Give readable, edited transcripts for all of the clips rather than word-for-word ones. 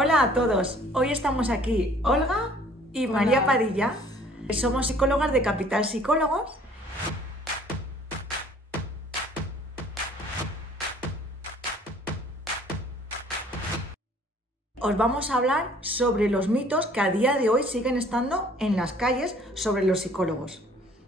Hola a todos, hoy estamos aquí Olga y María Padilla. Somos psicólogas de Capital Psicólogos. Os vamos a hablar sobre los mitos que a día de hoy siguen estando en las calles sobre los psicólogos.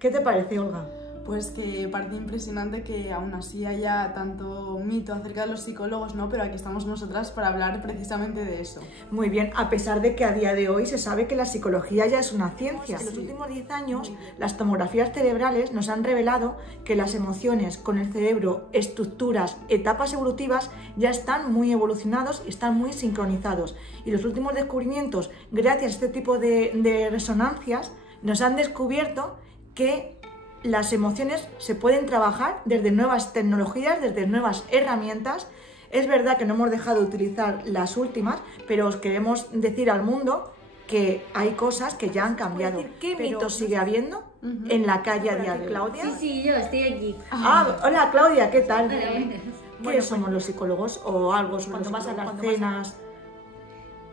¿Qué te parece, Olga? Pues que parece impresionante que aún así haya tanto mito acerca de los psicólogos, ¿no? Pero aquí estamos nosotras para hablar precisamente de eso. Muy bien, a pesar de que a día de hoy se sabe que la psicología ya es una ciencia. En los últimos 10 años, las tomografías cerebrales nos han revelado que las emociones con el cerebro, estructuras, etapas evolutivas ya están muy evolucionados y están muy sincronizados. Y los últimos descubrimientos, gracias a este tipo de resonancias, nos han descubierto que las emociones se pueden trabajar desde nuevas tecnologías, desde nuevas herramientas. Es verdad que no hemos dejado de utilizar las últimas, pero os queremos decir al mundo que hay cosas que ya han cambiado. ¿Qué mitos sigue habiendo en la calle a día de hoy? ¿Claudia? Sí, yo estoy aquí. Hola Claudia, ¿qué tal? Hola. ¿Qué somos los psicólogos o algo cuando vas a las cenas?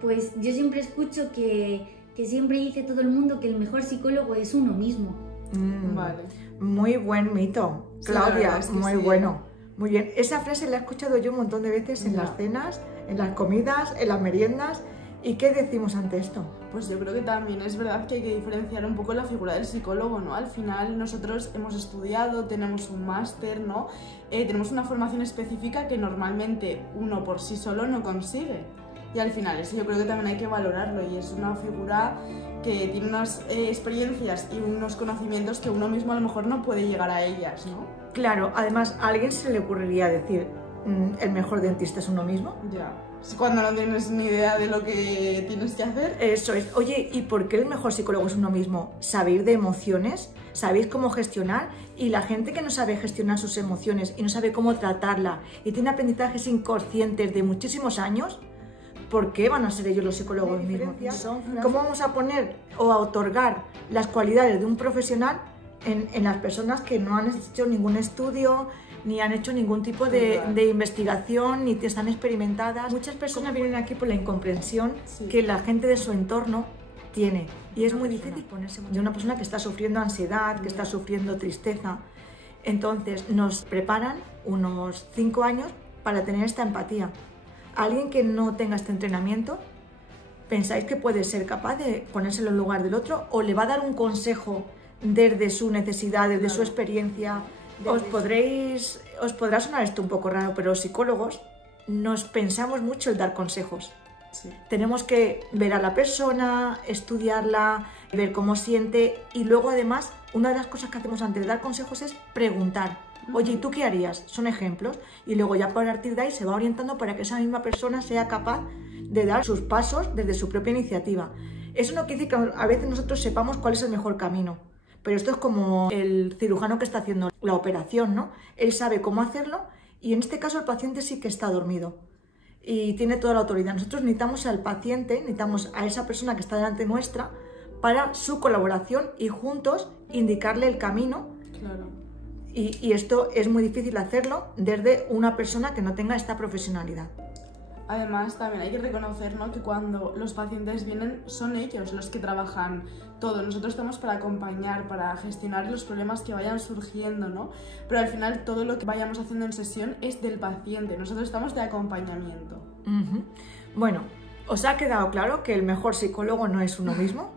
Pues yo siempre escucho que siempre dice todo el mundo que el mejor psicólogo es uno mismo. Vale. Muy buen mito, Claudia, Sí, muy sí. bueno. Muy bien, esa frase la he escuchado yo un montón de veces en las cenas, en las comidas, en las meriendas. ¿Y qué decimos ante esto? Pues yo creo que también es verdad que hay que diferenciar un poco la figura del psicólogo, ¿no? Al final nosotros hemos estudiado, tenemos un máster, ¿no? Tenemos una formación específica que normalmente uno por sí solo no consigue. Y al final eso yo creo que también hay que valorarlo y es una figura que tiene unas experiencias y unos conocimientos que uno mismo a lo mejor no puede llegar a ellas, ¿no? Claro, además, ¿a alguien se le ocurriría decir el mejor dentista es uno mismo? Ya. Cuando no tienes ni idea de lo que tienes que hacer. Eso es. Oye, ¿y por qué el mejor psicólogo es uno mismo? ¿Sabéis de emociones? ¿Sabéis cómo gestionar? Y la gente que no sabe gestionar sus emociones y no sabe cómo tratarla y tiene aprendizajes inconscientes de muchísimos años, ¿por qué van a ser ellos los psicólogos mismos? ¿Cómo vamos a poner o a otorgar las cualidades de un profesional en las personas que no han hecho ningún estudio, ni han hecho ningún tipo de investigación, ni están experimentadas? Muchas personas vienen aquí por la incomprensión que la gente de su entorno tiene. Y es muy difícil ponerse de una persona que está sufriendo ansiedad, que está sufriendo tristeza. Entonces nos preparan unos 5 años para tener esta empatía. Alguien que no tenga este entrenamiento, ¿pensáis que puede ser capaz de ponerse en el lugar del otro? ¿O le va a dar un consejo desde su necesidad, desde su experiencia? Os podrá sonar esto un poco raro, pero los psicólogos nos pensamos mucho el dar consejos. Sí. Tenemos que ver a la persona, estudiarla, ver cómo siente y luego además una de las cosas que hacemos antes de dar consejos es preguntar. Oye, ¿y tú qué harías? Son ejemplos. Y luego ya a partir de ahí se va orientando para que esa misma persona sea capaz de dar sus pasos desde su propia iniciativa. Eso no quiere decir que a veces nosotros sepamos cuál es el mejor camino. Pero esto es como el cirujano que está haciendo la operación, ¿no? Él sabe cómo hacerlo y en este caso el paciente sí que está dormido y tiene toda la autoridad. Nosotros necesitamos al paciente, necesitamos a esa persona que está delante nuestra para su colaboración y juntos indicarle el camino. Claro. Y esto es muy difícil hacerlo desde una persona que no tenga esta profesionalidad. Además, también hay que reconocer, ¿no?, que cuando los pacientes vienen son ellos los que trabajan todo. Nosotros estamos para acompañar, para gestionar los problemas que vayan surgiendo, ¿no? Pero al final todo lo que vayamos haciendo en sesión es del paciente. Nosotros estamos de acompañamiento. Bueno, ¿os ha quedado claro que el mejor psicólogo no es uno mismo?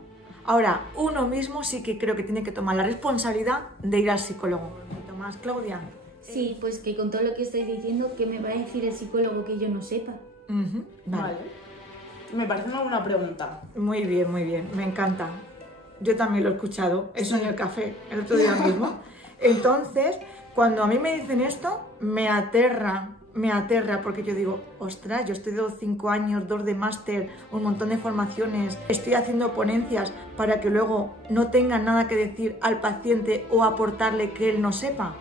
Ahora, uno mismo sí que creo que tiene que tomar la responsabilidad de ir al psicólogo. Más, Claudia. Sí, pues que con todo lo que estáis diciendo, ¿qué me va a decir el psicólogo que yo no sepa? Vale. Me parece una buena pregunta. Muy bien, me encanta. Yo también lo he escuchado, eso en el café, el otro día mismo. Entonces, cuando a mí me dicen esto, me aterra, porque yo digo, ostras, yo estoy de 5 años, 2 de máster, un montón de formaciones, estoy haciendo ponencias para que luego no tenga nada que decir al paciente o aportarle que él no sepa.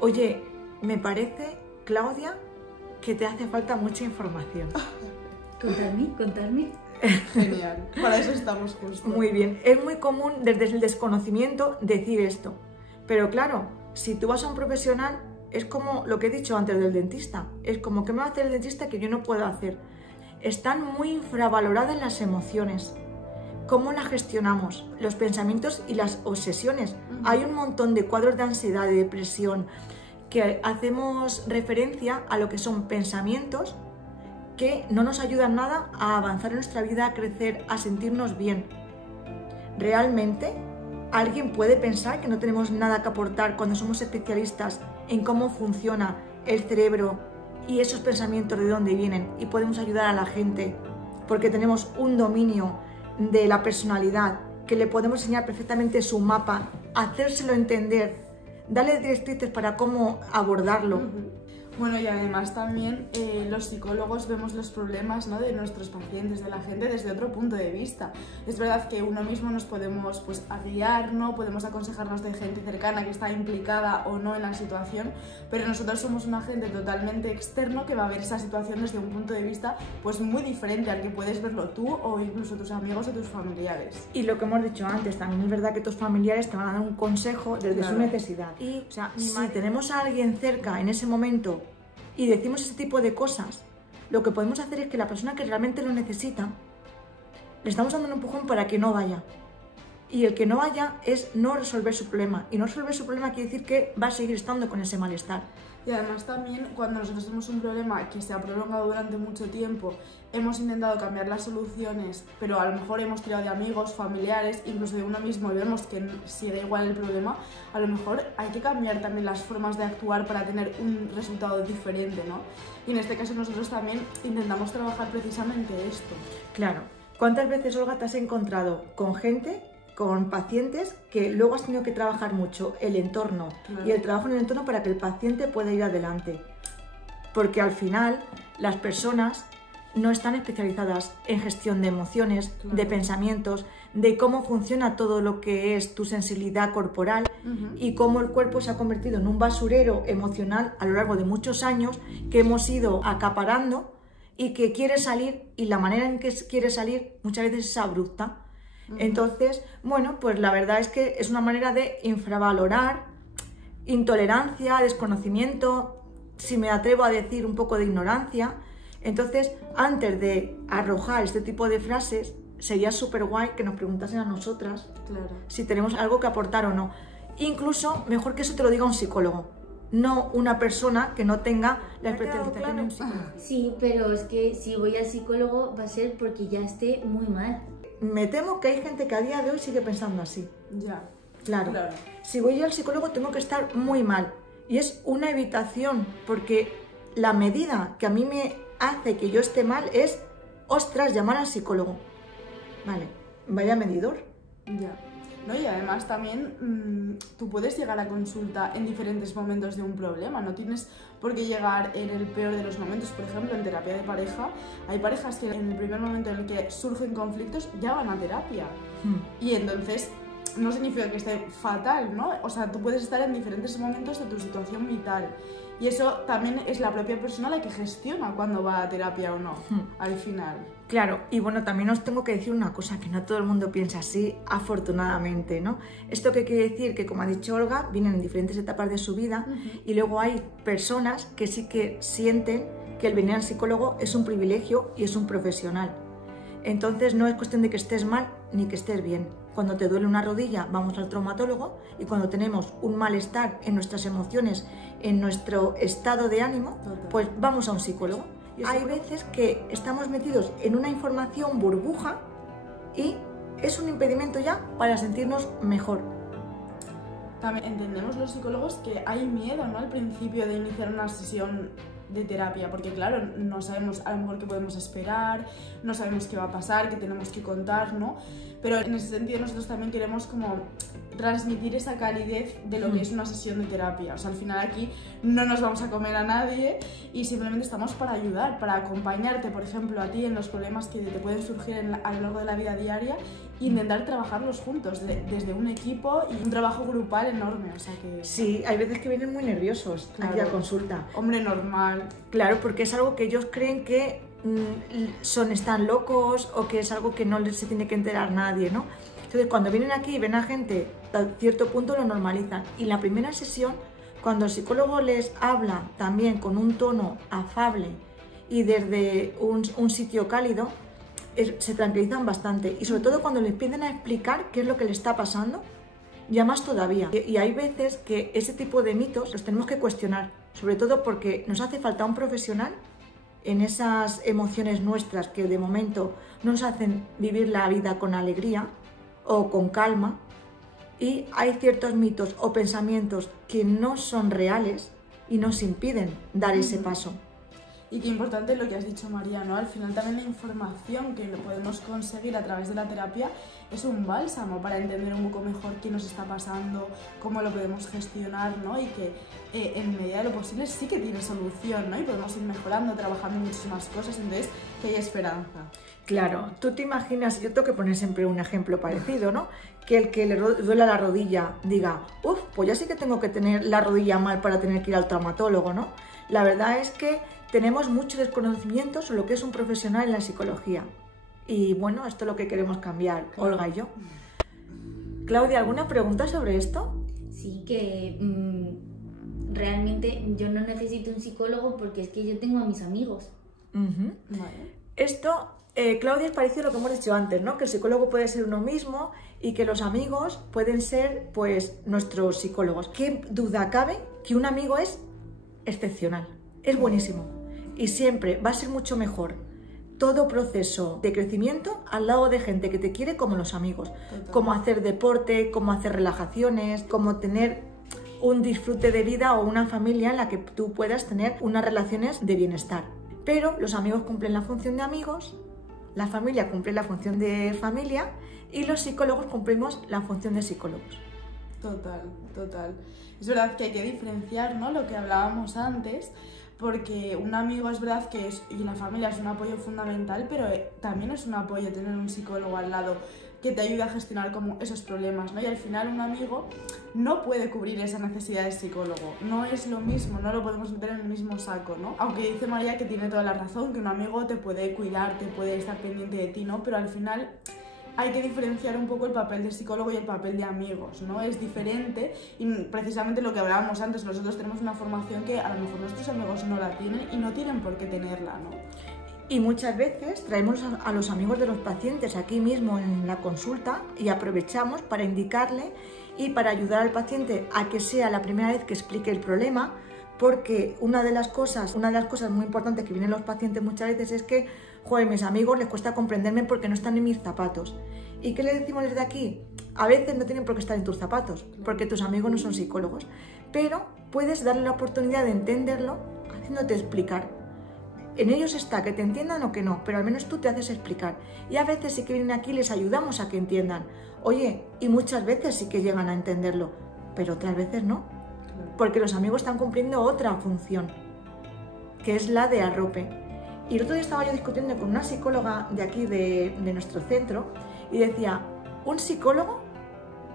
Oye, me parece, Claudia, que te hace falta mucha información. Contadme. Genial, para eso estamos justo. Muy bien, es muy común desde el desconocimiento decir esto, pero claro, si tú vas a un profesional, es como lo que he dicho antes del dentista, es como, ¿qué me va a hacer el dentista que yo no puedo hacer? están muy infravaloradas las emociones. ¿Cómo las gestionamos? Los pensamientos y las obsesiones. Hay un montón de cuadros de ansiedad, de depresión, que hacemos referencia a lo que son pensamientos que no nos ayudan nada a avanzar en nuestra vida, a crecer, a sentirnos bien. Realmente, alguien puede pensar que no tenemos nada que aportar cuando somos especialistas en cómo funciona el cerebro y esos pensamientos de dónde vienen, y podemos ayudar a la gente porque tenemos un dominio de la personalidad que le podemos enseñar perfectamente su mapa, hacérselo entender, darle directrices para cómo abordarlo. Bueno, y además también los psicólogos vemos los problemas, ¿no?, de nuestros pacientes, de la gente, desde otro punto de vista. Es verdad que uno mismo nos podemos guiar, ¿no? Podemos aconsejarnos de gente cercana que está implicada o no en la situación, pero nosotros somos un agente totalmente externo que va a ver esa situación desde un punto de vista pues muy diferente al que puedes verlo tú o incluso tus amigos o tus familiares. Y lo que hemos dicho antes, también es verdad que tus familiares te van a dar un consejo desde su necesidad. Y o sea, si tenemos a alguien cerca en ese momento y decimos ese tipo de cosas, lo que podemos hacer es que la persona que realmente lo necesita, le estamos dando un empujón para que no vaya. Y el que no vaya es no resolver su problema. Y no resolver su problema quiere decir que va a seguir estando con ese malestar. Y además también cuando nosotros tenemos un problema que se ha prolongado durante mucho tiempo, hemos intentado cambiar las soluciones, pero a lo mejor hemos tirado de amigos, familiares, incluso de uno mismo, y vemos que sigue igual el problema, a lo mejor hay que cambiar también las formas de actuar para tener un resultado diferente, ¿no? Y en este caso nosotros también intentamos trabajar precisamente esto. Claro. ¿Cuántas veces, Olga, te has encontrado con gente, con pacientes, que luego has tenido que trabajar mucho el entorno y el trabajo en el entorno para que el paciente pueda ir adelante? Porque al final las personas no están especializadas en gestión de emociones, de pensamientos, de cómo funciona todo lo que es tu sensibilidad corporal y cómo el cuerpo se ha convertido en un basurero emocional a lo largo de muchos años que hemos ido acaparando y que quiere salir, y la manera en que quiere salir muchas veces es abrupta. Entonces, bueno, pues la verdad es que es una manera de infravalorar intolerancia, desconocimiento, si me atrevo a decir un poco de ignorancia. Entonces, antes de arrojar este tipo de frases, sería súper guay que nos preguntasen a nosotras si tenemos algo que aportar o no. Incluso, mejor que eso te lo diga un psicólogo, no una persona que no tenga la especialización en un psicólogo. Sí, pero es que si voy al psicólogo va a ser porque ya esté muy mal. Me temo que hay gente que a día de hoy sigue pensando así. Ya. Claro. Si voy yo al psicólogo tengo que estar muy mal. Y es una evitación, porque la medida que a mí me hace que yo esté mal es, ostras, llamar al psicólogo. Vale, vaya medidor. Ya. ¿No? Y además también tú puedes llegar a consulta en diferentes momentos de un problema, no tienes por qué llegar en el peor de los momentos. Por ejemplo, en terapia de pareja, hay parejas que en el primer momento en el que surgen conflictos ya van a terapia. Y entonces no significa que esté fatal, ¿no? O sea, tú puedes estar en diferentes momentos de tu situación vital. Y eso también es la propia persona la que gestiona cuando va a terapia o no, al final. Claro, y bueno, también os tengo que decir una cosa, que no todo el mundo piensa así, afortunadamente, ¿no? ¿Esto qué quiere decir? Que, como ha dicho Olga, vienen en diferentes etapas de su vida y luego hay personas que sí que sienten que el venir al psicólogo es un privilegio y es un profesional. Entonces no es cuestión de que estés mal ni que estés bien. Cuando te duele una rodilla vamos al traumatólogo, y cuando tenemos un malestar en nuestras emociones, en nuestro estado de ánimo, pues vamos a un psicólogo. Hay veces que estamos metidos en una información burbuja y es un impedimento ya para sentirnos mejor. También entendemos los psicólogos que hay miedo, ¿no?, al principio de iniciar una sesión de terapia, porque claro, no sabemos a lo mejor qué podemos esperar, no sabemos qué va a pasar, qué tenemos que contar, ¿no? Pero en ese sentido nosotros también queremos como transmitir esa calidez de lo que es una sesión de terapia. O sea, al final aquí no nos vamos a comer a nadie y simplemente estamos para ayudar, para acompañarte, por ejemplo, a ti en los problemas que te pueden surgir a lo largo de la vida diaria e intentar trabajarlos juntos, desde un equipo y un trabajo grupal enorme. O sea que... Sí, hay veces que vienen muy nerviosos aquí a consulta. Hombre, normal. Claro, porque es algo que ellos creen que están locos o que es algo que no se tiene que enterar nadie, ¿no? Entonces, cuando vienen aquí y ven a gente, a cierto punto lo normalizan. Y la primera sesión, cuando el psicólogo les habla también con un tono afable y desde un sitio cálido se tranquilizan bastante. Y sobre todo cuando le empiezan a explicar qué es lo que le está pasando, ya más todavía. Y hay veces que ese tipo de mitos los tenemos que cuestionar, sobre todo porque nos hace falta un profesional en esas emociones nuestras que de momento nos hacen vivir la vida con alegría o con calma, y hay ciertos mitos o pensamientos que no son reales y nos impiden dar ese paso. Y qué importante lo que has dicho, María, ¿no? Al final también la información que lo podemos conseguir a través de la terapia es un bálsamo para entender un poco mejor qué nos está pasando, cómo lo podemos gestionar, ¿no? Y que en medida de lo posible sí que tiene solución, ¿no? Y podemos ir mejorando, trabajando en muchísimas cosas, entonces que hay esperanza. Claro, tú te imaginas, yo tengo que poner siempre un ejemplo parecido, ¿no? Que el que le duela la rodilla diga, pues ya sí que tengo que tener la rodilla mal para tener que ir al traumatólogo, ¿no? La verdad es que tenemos mucho desconocimiento sobre lo que es un profesional en la psicología. Y bueno, esto es lo que queremos cambiar, Olga y yo. Claudia, ¿alguna pregunta sobre esto? Sí, que realmente yo no necesito un psicólogo porque es que yo tengo a mis amigos. Vale. Esto, Claudia, es parecido a lo que hemos dicho antes, ¿no? Que el psicólogo puede ser uno mismo y que los amigos pueden ser, pues, nuestros psicólogos. ¿Qué duda cabe que un amigo es excepcional? Es buenísimo y siempre va a ser mucho mejor todo proceso de crecimiento al lado de gente que te quiere como los amigos. Total. Como hacer deporte, como hacer relajaciones, como tener un disfrute de vida o una familia en la que tú puedas tener unas relaciones de bienestar. Pero los amigos cumplen la función de amigos, la familia cumple la función de familia y los psicólogos cumplimos la función de psicólogos. Total, total. Es verdad que hay que diferenciar, ¿no? Lo que hablábamos antes, porque un amigo es verdad que y la familia es un apoyo fundamental, pero también es un apoyo tener un psicólogo al lado que te ayude a gestionar como esos problemas, ¿no? Y al final un amigo no puede cubrir esa necesidad de psicólogo, no es lo mismo, no lo podemos meter en el mismo saco, ¿no? Aunque dice María que tiene toda la razón, que un amigo te puede cuidar, te puede estar pendiente de ti, ¿no? Pero al final hay que diferenciar un poco el papel de psicólogo y el papel de amigos, ¿no? Es diferente y precisamente lo que hablábamos antes, nosotros tenemos una formación que a lo mejor nuestros amigos no la tienen y no tienen por qué tenerla, ¿no? Y muchas veces traemos a los amigos de los pacientes aquí mismo en la consulta y aprovechamos para indicarle y para ayudar al paciente a que sea la primera vez que explique el problema, porque una de las cosas muy importantes que vienen los pacientes muchas veces es que, joder, mis amigos les cuesta comprenderme porque no están en mis zapatos. ¿Y qué le decimos desde aquí? A veces no tienen por qué estar en tus zapatos, porque tus amigos no son psicólogos, pero puedes darle la oportunidad de entenderlo haciéndote explicar. En ellos está que te entiendan o que no, pero al menos tú te haces explicar. Y a veces sí que vienen aquí y les ayudamos a que entiendan. Oye, y muchas veces sí que llegan a entenderlo, pero otras veces no. Porque los amigos están cumpliendo otra función, que es la de arrope. Y el otro día estaba yo discutiendo con una psicóloga de aquí, de nuestro centro, y decía, ¿un psicólogo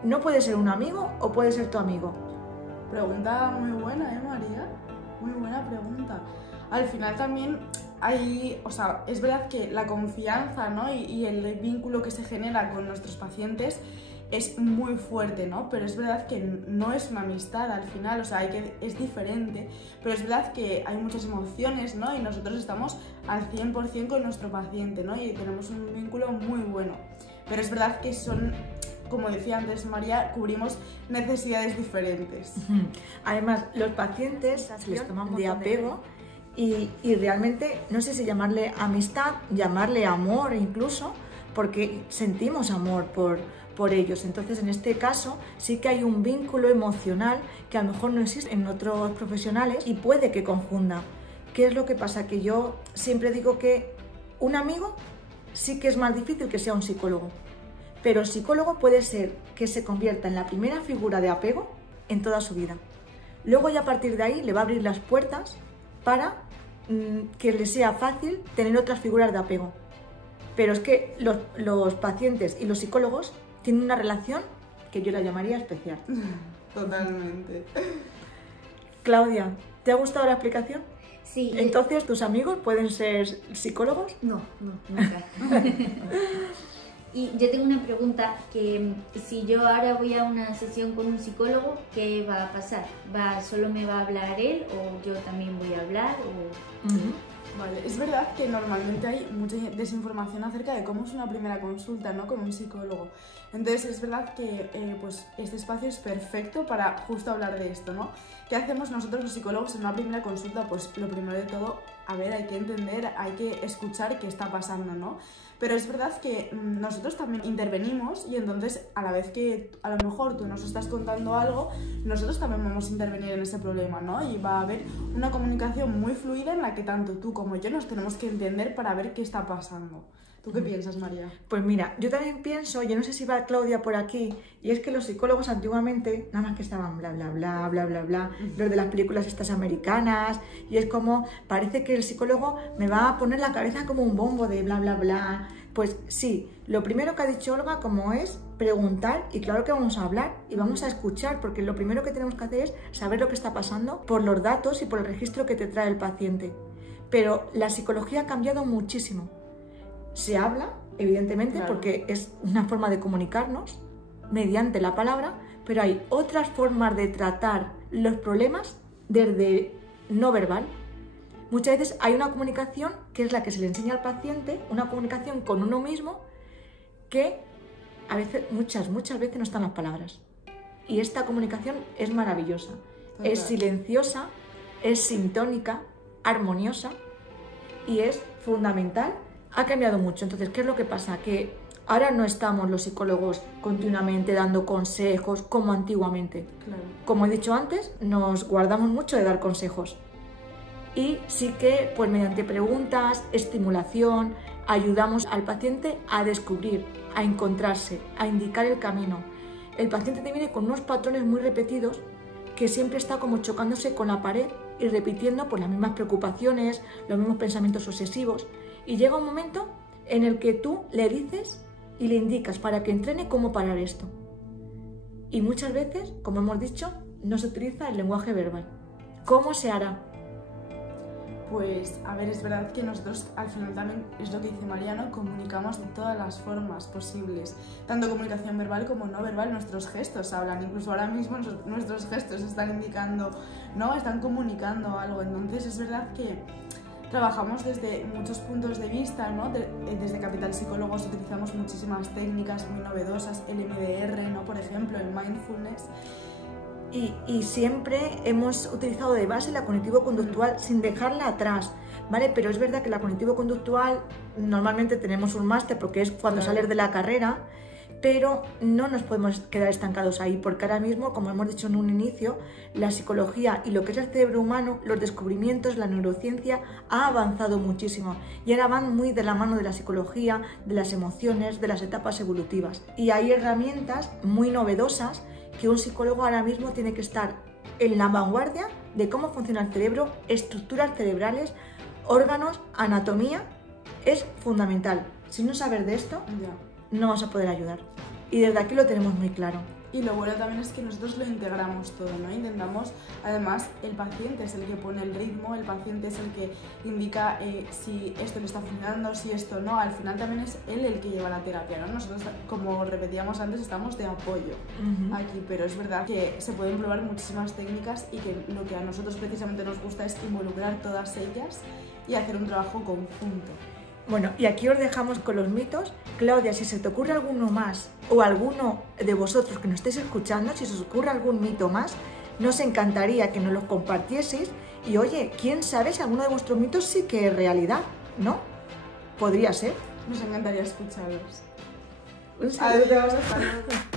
no puede ser un amigo o puede ser tu amigo? Pregunta muy buena, María? Muy buena pregunta. Al final también hay, o sea, es verdad que la confianza, ¿no? y el vínculo que se genera con nuestros pacientes es muy fuerte, ¿no? Pero es verdad que no es una amistad al final, o sea, es diferente, pero es verdad que hay muchas emociones, ¿no? Y nosotros estamos al 100% con nuestro paciente, ¿no? Y tenemos un vínculo muy bueno. Pero es verdad que son, como decía antes María, cubrimos necesidades diferentes. Además, los pacientes se les toman de apego y realmente, no sé si llamarle amistad, llamarle amor incluso, porque sentimos amor por ellos. Entonces, en este caso, sí que hay un vínculo emocional que a lo mejor no existe en otros profesionales y puede que confunda. ¿Qué es lo que pasa? Que yo siempre digo que un amigo sí que es más difícil que sea un psicólogo, pero el psicólogo puede ser que se convierta en la primera figura de apego en toda su vida. Luego ya a partir de ahí le va a abrir las puertas para que le sea fácil tener otras figuras de apego. Pero es que los pacientes y los psicólogos tienen una relación que yo la llamaría especial. Totalmente. Claudia, ¿te ha gustado la explicación? Sí. Entonces, ¿tus amigos pueden ser psicólogos? No, nunca. Y yo tengo una pregunta, que si yo ahora voy a una sesión con un psicólogo, ¿qué va a pasar? ¿Solo me va a hablar él o yo también voy a hablar? Vale, es verdad que normalmente hay mucha desinformación acerca de cómo es una primera consulta, ¿no? Con un psicólogo. Entonces es verdad que pues este espacio es perfecto para justo hablar de esto, ¿no? ¿Qué hacemos nosotros los psicólogos en una primera consulta? Pues lo primero de todo, a ver, hay que entender, hay que escuchar qué está pasando, ¿no? Pero es verdad que nosotros también intervenimos y entonces a la vez que a lo mejor tú nos estás contando algo, nosotros también vamos a intervenir en ese problema, ¿no? Y va a haber una comunicación muy fluida en la que tanto tú como yo nos tenemos que entender para ver qué está pasando. ¿Tú qué piensas, María? Pues mira, yo también pienso, yo no sé si va Claudia por aquí, y es que los psicólogos antiguamente nada más que estaban bla, bla, bla, bla, bla, bla, los de las películas estas americanas, y es como, parece que el psicólogo me va a poner la cabeza como un bombo de bla, bla, bla. Pues sí, lo primero que ha dicho Olga como es preguntar, y claro que vamos a hablar y vamos a escuchar, porque lo primero que tenemos que hacer es saber lo que está pasando por los datos y por el registro que te trae el paciente. Pero la psicología ha cambiado muchísimo. Se habla, evidentemente, claro, porque es una forma de comunicarnos mediante la palabra, pero hay otras formas de tratar los problemas desde no verbal. Muchas veces hay una comunicación que es la que se le enseña al paciente, una comunicación con uno mismo, que a veces, muchas veces no están las palabras. Y esta comunicación es maravillosa. Total. Es silenciosa, es sintónica, armoniosa y es fundamental. Ha cambiado mucho. Entonces, ¿qué es lo que pasa? Que ahora no estamos los psicólogos continuamente dando consejos como antiguamente. Claro. Como he dicho antes, nos guardamos mucho de dar consejos. Y sí que, pues mediante preguntas, estimulación, ayudamos al paciente a descubrir, a encontrarse, a indicar el camino. El paciente te viene con unos patrones muy repetidos que siempre está como chocándose con la pared y repitiendo pues las mismas preocupaciones, los mismos pensamientos obsesivos. Y llega un momento en el que tú le dices y le indicas para que entrene cómo parar esto. Y muchas veces, como hemos dicho, no se utiliza el lenguaje verbal. ¿Cómo se hará? Pues, a ver, es verdad que nosotros al final también, es lo que dice Mariano, comunicamos de todas las formas posibles. Tanto comunicación verbal como no verbal, nuestros gestos hablan. Incluso ahora mismo nuestros gestos están indicando, ¿no? Están comunicando algo. Entonces es verdad que trabajamos desde muchos puntos de vista, ¿no? Desde Capital Psicólogos utilizamos muchísimas técnicas muy novedosas, el MDR, ¿no? Por ejemplo, el mindfulness. Y siempre hemos utilizado de base la cognitivo-conductual sin dejarla atrás, ¿vale? Pero es verdad que la cognitivo-conductual normalmente tenemos un máster porque es cuando sales de la carrera, pero no nos podemos quedar estancados ahí porque ahora mismo, como hemos dicho en un inicio, la psicología y lo que es el cerebro humano, los descubrimientos, la neurociencia ha avanzado muchísimo y ahora van muy de la mano de la psicología, de las emociones, de las etapas evolutivas. Y hay herramientas muy novedosas que un psicólogo ahora mismo tiene que estar en la vanguardia de cómo funciona el cerebro, estructuras cerebrales, órganos, anatomía, es fundamental. Si no sabes de esto, no vas a poder ayudar. Y desde aquí lo tenemos muy claro. Y lo bueno también es que nosotros lo integramos todo, ¿no? Intentamos, además, el paciente es el que pone el ritmo, el paciente es el que indica si esto le está funcionando, si esto no. Al final también es él el que lleva la terapia, ¿no? Nosotros, como repetíamos antes, estamos de apoyo aquí, pero es verdad que se pueden probar muchísimas técnicas y que lo que a nosotros precisamente nos gusta es involucrar todas ellas y hacer un trabajo conjunto. Bueno, y aquí os dejamos con los mitos. Claudia, si se te ocurre alguno más o alguno de vosotros que nos estéis escuchando, si se os ocurre algún mito más, nos encantaría que nos lo compartieseis. Y oye, quién sabe si alguno de vuestros mitos sí que es realidad, ¿no? Podría ser. Nos encantaría escucharlos. Un saludo. Adiós, hasta luego.